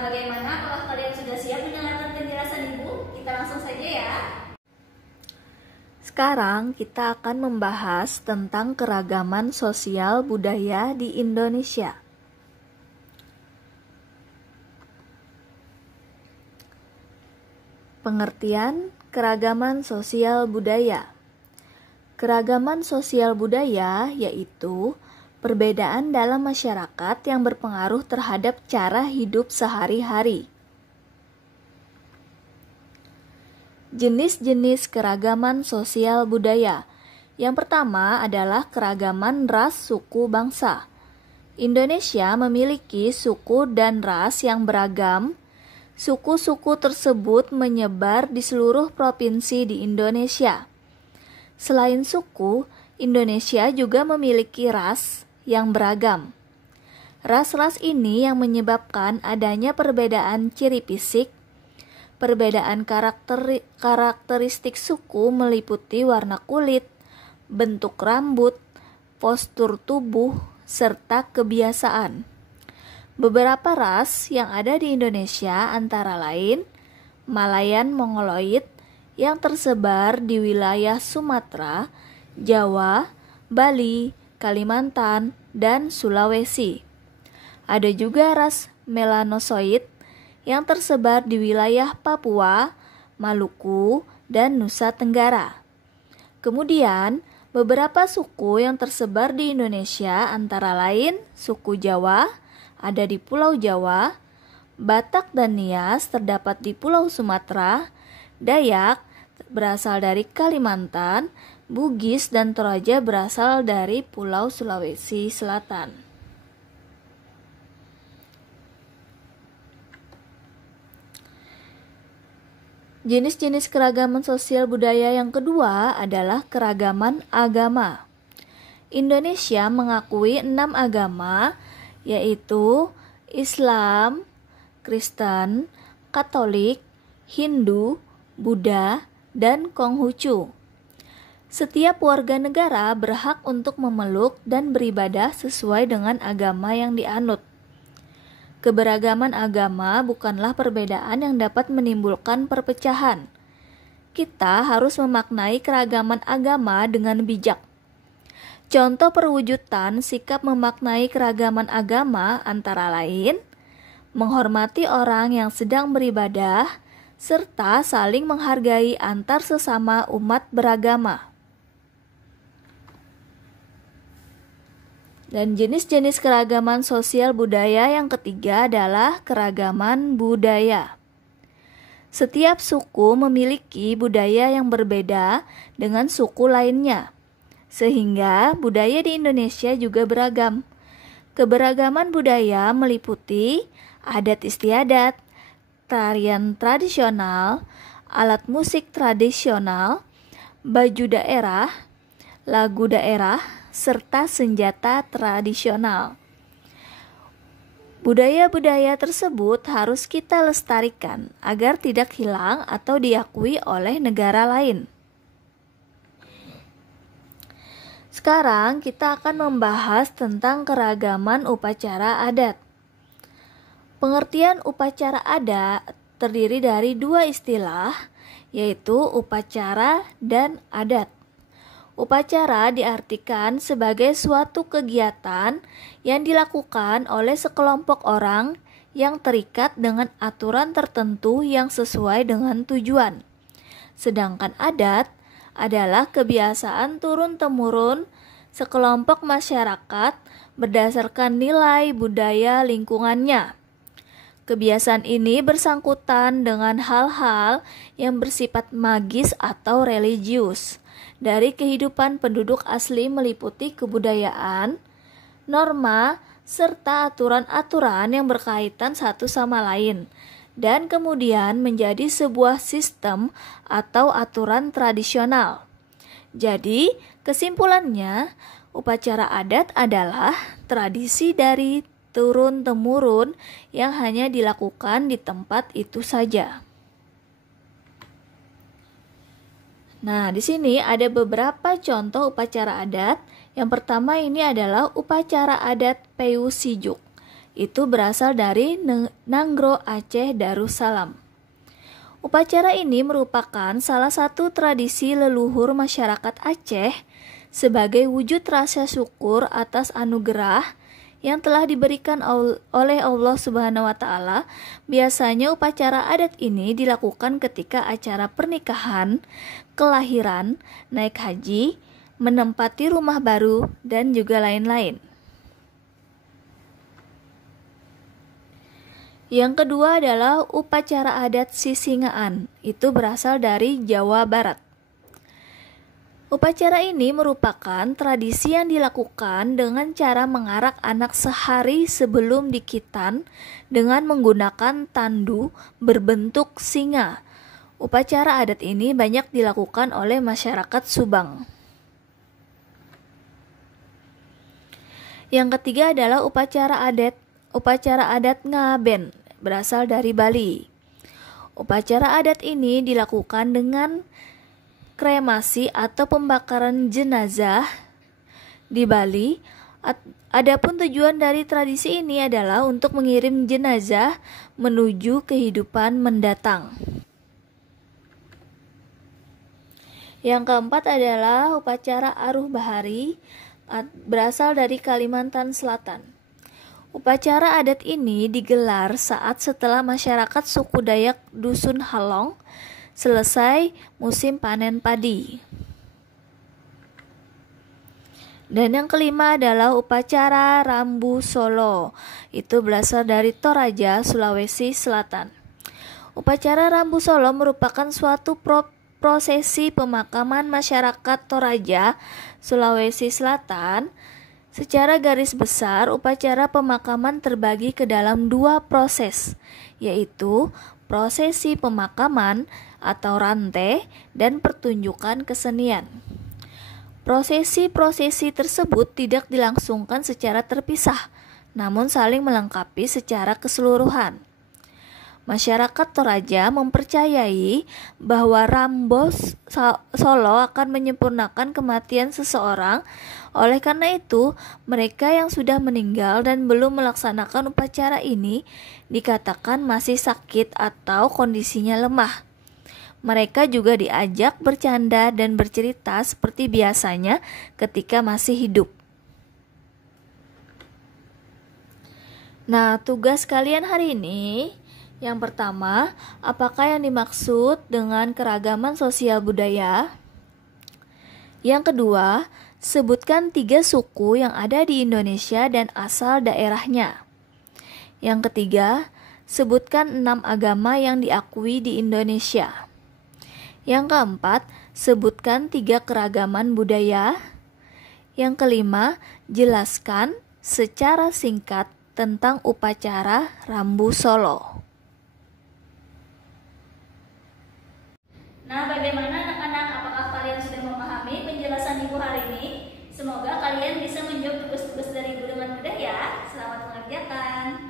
bagaimana kalau kalian sudah siap mendengarkan penjelasan Ibu? Kita langsung saja ya. Sekarang kita akan membahas tentang keragaman sosial budaya di Indonesia. Pengertian keragaman sosial budaya. Keragaman sosial budaya yaitu perbedaan dalam masyarakat yang berpengaruh terhadap cara hidup sehari-hari. Jenis-jenis keragaman sosial budaya. Yang pertama adalah keragaman ras, suku, bangsa. Indonesia memiliki suku dan ras yang beragam. Suku-suku tersebut menyebar di seluruh provinsi di Indonesia. Selain suku, Indonesia juga memiliki ras yang beragam. Ras-ras ini yang menyebabkan adanya perbedaan ciri fisik. Perbedaan karakteristik suku meliputi warna kulit, bentuk rambut, postur tubuh, serta kebiasaan. Beberapa ras yang ada di Indonesia antara lain Malayan Mongoloid yang tersebar di wilayah Sumatera, Jawa, Bali, Kalimantan, dan Sulawesi. Ada juga ras Melanosoid yang tersebar di wilayah Papua, Maluku, dan Nusa Tenggara. Kemudian, beberapa suku yang tersebar di Indonesia antara lain suku Jawa, ada di Pulau Jawa, Batak dan Nias terdapat di Pulau Sumatera, Dayak berasal dari Kalimantan, Bugis dan Toraja berasal dari Pulau Sulawesi Selatan. Jenis-jenis keragaman sosial budaya yang kedua adalah keragaman agama. Indonesia mengakui 6 agama, yaitu Islam, Kristen, Katolik, Hindu, Buddha, dan Konghucu. Setiap warga negara berhak untuk memeluk dan beribadah sesuai dengan agama yang dianut. Keberagaman agama bukanlah perbedaan yang dapat menimbulkan perpecahan. Kita harus memaknai keragaman agama dengan bijak. Contoh perwujudan sikap memaknai keragaman agama antara lain menghormati orang yang sedang beribadah serta saling menghargai antar sesama umat beragama. Dan jenis-jenis keragaman sosial budaya yang ketiga adalah keragaman budaya. Setiap suku memiliki budaya yang berbeda dengan suku lainnya. Sehingga budaya di Indonesia juga beragam. Keberagaman budaya meliputi adat istiadat, tarian tradisional, alat musik tradisional, baju daerah, lagu daerah, serta senjata tradisional. Budaya-budaya tersebut harus kita lestarikan agar tidak hilang atau diakui oleh negara lain. Sekarang kita akan membahas tentang keragaman upacara adat. Pengertian upacara adat terdiri dari 2 istilah, yaitu upacara dan adat. Upacara diartikan sebagai suatu kegiatan yang dilakukan oleh sekelompok orang yang terikat dengan aturan tertentu yang sesuai dengan tujuan. Sedangkan adat adalah kebiasaan turun-temurun sekelompok masyarakat berdasarkan nilai budaya lingkungannya. Kebiasaan ini bersangkutan dengan hal-hal yang bersifat magis atau religius dari kehidupan penduduk asli meliputi kebudayaan, norma, serta aturan-aturan yang berkaitan satu sama lain, dan kemudian menjadi sebuah sistem atau aturan tradisional. Jadi, kesimpulannya, upacara adat adalah tradisi dari turun-temurun yang hanya dilakukan di tempat itu saja. Nah, di sini ada beberapa contoh upacara adat. Yang pertama ini adalah upacara adat Peu Sijuk Itu berasal dari Nanggro Aceh Darussalam. Upacara ini merupakan salah satu tradisi leluhur masyarakat Aceh sebagai wujud rasa syukur atas anugerah yang telah diberikan oleh Allah Subhanahu wa taala. Biasanya upacara adat ini dilakukan ketika acara pernikahan, kelahiran, naik haji, menempati rumah baru, dan juga lain-lain. Yang kedua adalah upacara adat Sisingaan. Itu berasal dari Jawa Barat. Upacara ini merupakan tradisi yang dilakukan dengan cara mengarak anak sehari sebelum dikitan dengan menggunakan tandu berbentuk singa. Upacara adat ini banyak dilakukan oleh masyarakat Subang. Yang ketiga adalah upacara adat Ngaben, berasal dari Bali. Upacara adat ini dilakukan dengan kremasi atau pembakaran jenazah di Bali. Adapun tujuan dari tradisi ini adalah untuk mengirim jenazah menuju kehidupan mendatang. Yang keempat adalah upacara Aruh Bahari, berasal dari Kalimantan Selatan. Upacara adat ini digelar saat setelah masyarakat suku Dayak Dusun Halong selesai musim panen padi. Dan yang kelima adalah upacara Rambu Solo. Itu berasal dari Toraja, Sulawesi Selatan. Upacara Rambu Solo merupakan suatu prosesi pemakaman masyarakat Toraja, Sulawesi Selatan. Secara garis besar, upacara pemakaman terbagi ke dalam dua proses, yaitu prosesi pemakaman atau rante dan pertunjukan kesenian. Prosesi-prosesi tersebut tidak dilangsungkan secara terpisah, namun saling melengkapi secara keseluruhan. Masyarakat Toraja mempercayai bahwa Rambu Solo akan menyempurnakan kematian seseorang. Oleh karena itu, mereka yang sudah meninggal dan belum melaksanakan upacara ini dikatakan masih sakit atau kondisinya lemah. Mereka juga diajak bercanda dan bercerita seperti biasanya ketika masih hidup. Nah, tugas kalian hari ini, yang pertama, apakah yang dimaksud dengan keragaman sosial budaya? Yang kedua, sebutkan 3 suku yang ada di Indonesia dan asal daerahnya. Yang ketiga, sebutkan 6 agama yang diakui di Indonesia. Yang keempat, sebutkan 3 keragaman budaya. Yang kelima, jelaskan secara singkat tentang upacara Rambu Solo. Nah, bagaimana anak-anak? Apakah kalian sudah memahami penjelasan Ibu hari ini? Semoga kalian bisa menjawab tugas-tugas dari Ibu dengan mudah ya. Selamat mengerjakan.